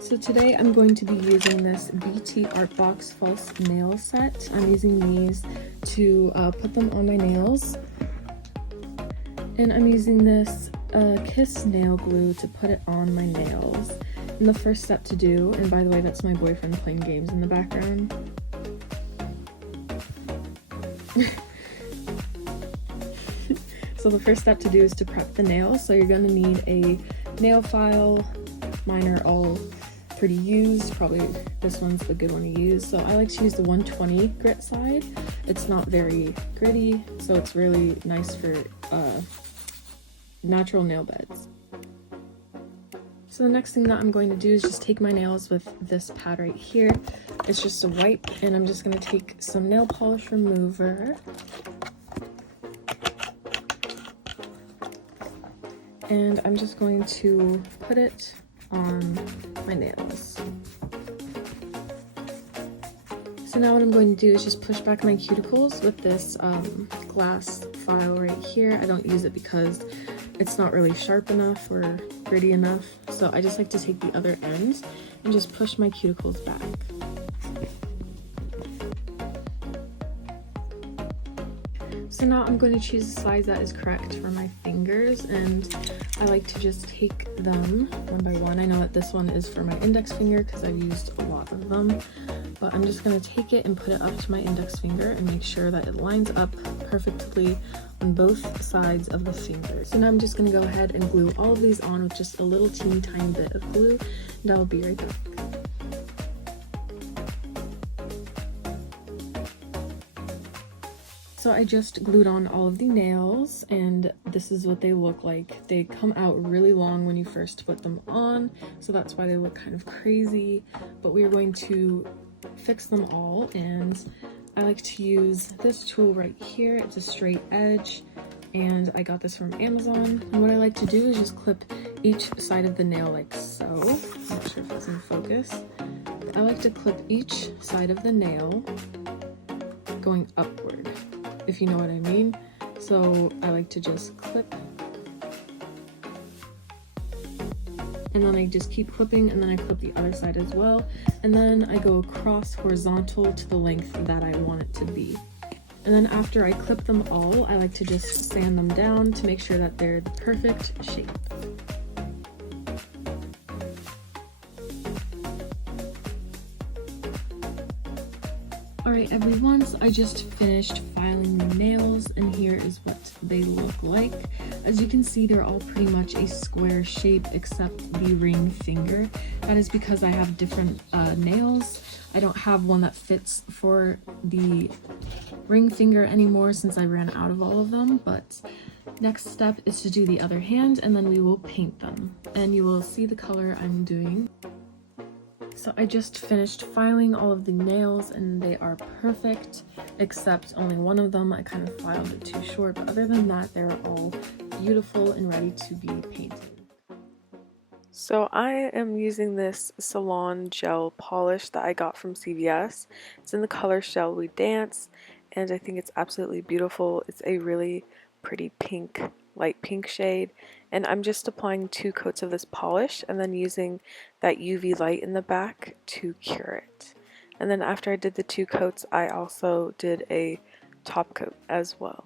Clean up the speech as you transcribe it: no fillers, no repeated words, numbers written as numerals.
So today I'm going to be using this BT Art Box false nail set. I'm using these to put them on my nails. And I'm using this Kiss nail glue to put it on my nails. And the first step to do, and by the way, that's my boyfriend playing games in the background. So the first step to do is to prep the nails. So you're going to need a nail file. Mine are all pretty used. Probably this one's the good one to use. So I like to use the 120 grit side. It's not very gritty, so it's really nice for natural nail beds. So the next thing that I'm going to do is just take my nails with this pad right here. It's just a wipe, and I'm just going to take some nail polish remover. And I'm just going to put it on my nails. So now what I'm going to do is just push back my cuticles with this glass file right here. I don't use it because it's not really sharp enough or gritty enough, so I just like to take the other end and just push my cuticles back. So now I'm going to choose a size that is correct for my fingers, and I like to just take them one by one. I know that this one is for my index finger because I've used a lot of them, but I'm just going to take it and put it up to my index finger and make sure that it lines up perfectly on both sides of the finger. So now I'm just going to go ahead and glue all of these on with just a little teeny tiny bit of glue, and I'll be right back. So I just glued on all of the nails, and this is what they look like. They come out really long when you first put them on, so that's why they look kind of crazy, but we are going to fix them all, and I like to use this tool right here. It's a straight edge, and I got this from Amazon. And what I like to do is just clip each side of the nail like so. I'm not sure if that's in focus. I like to clip each side of the nail going upward, if you know what I mean. So I like to just clip, and then I just keep clipping, and then I clip the other side as well, and then I go across horizontal to the length that I want it to be. And then after I clip them all, I like to just sand them down to make sure that they're the perfect shape. Alright everyone, so I just finished filing the nails, and here is what they look like. As you can see, they're all pretty much a square shape except the ring finger. That is because I have different nails. I don't have one that fits for the ring finger anymore since I ran out of all of them, but next step is to do the other hand, and then we will paint them. And you will see the color I'm doing. So I just finished filing all of the nails, and they are perfect, except only one of them I kind of filed it too short, but other than that, they're all beautiful and ready to be painted. So I am using this Salon gel polish that I got from CVS. It's in the color Shall We Dance, and I think it's absolutely beautiful. It's a really pretty pink, light pink shade, and I'm just applying 2 coats of this polish and then using that UV light in the back to cure it. And then after I did the 2 coats, I also did a top coat as well.